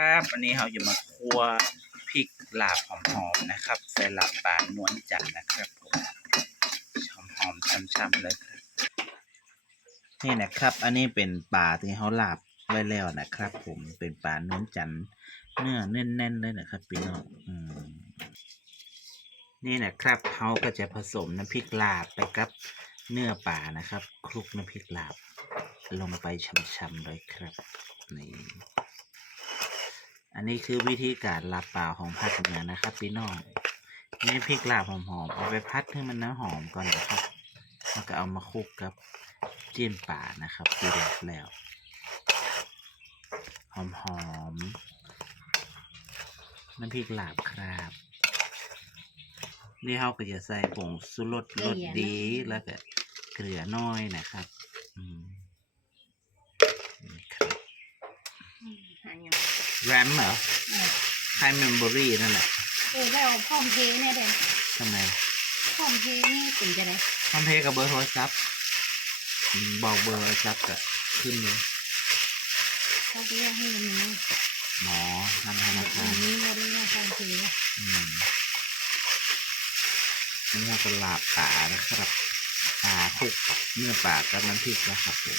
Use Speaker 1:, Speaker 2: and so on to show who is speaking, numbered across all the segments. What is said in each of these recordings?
Speaker 1: ครับวันนี้เราจะมาคั่วพริกลาบหอมๆนะครับ ใส่ลาบปลานวลจันนะครับผมหอมๆช่ำๆเลยครับนี่นะครับ อันนี้เป็นปลาที่เขาลาบไว้แล้วนะครับ ผมเป็นปลานวลจันเนื้อแน่นๆเลยนะครับพี่น้องนี่นะครับเขาก็จะผสมน้ำพริกลาบไปกับเนื้อปลานะครับคลุกน้ำพริกลาบ ลงไปช่ำๆเลยครับนี่ อันนี้คือวิธีการลาบปลาของภาคเหนือนะครับพี่น้องนี่พริกลาบหอมๆเอาไปพัดให้มันน้ำหอมก่อนนะครับแล้วก็เอามาคลุกกับเจียนป่านะครับที่ลาบแล้ว หอมๆน้ำพริกลาบครับนี่เขาก็จะใส่ผงสุรสรสดีแล้วก็เกลือน้อยนะครับ อืมนี่ครับ
Speaker 2: อืมหาอย่าง
Speaker 1: แรมเหรอ
Speaker 2: เออ
Speaker 1: ไฮเมมโมรี่นั่นแหละ
Speaker 2: เออแล้วพร้อมเพย์เนี่ยเด่น
Speaker 1: ทำไม
Speaker 2: พร้อมเพย์นี่เป็นจะได
Speaker 1: ทำเพลงกับเบอร์โทรศัพท์อืมบอกเบอร์โทรศัพท์ก็ขึ้นเลย
Speaker 2: เขาเรียกให้มันนี้
Speaker 1: หมอธนาคาร
Speaker 2: อันนี้เราเรียกว่าพร้อมเพย์
Speaker 1: อืมนี่เราเป็นลาบป่านะครับป่าคลุกเนื้อป่ากับน้ำพริกนะครับผม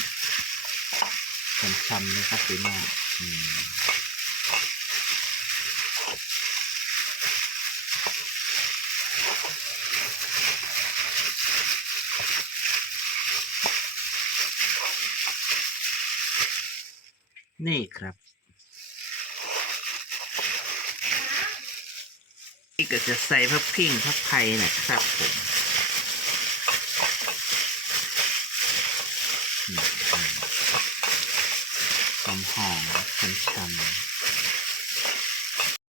Speaker 1: ช้ำๆนะครับพี่น้องอืม นี่ครับนี่ก็จะใส่พับพิ้งพับไผ่นะครับผมหอมหอมชันชั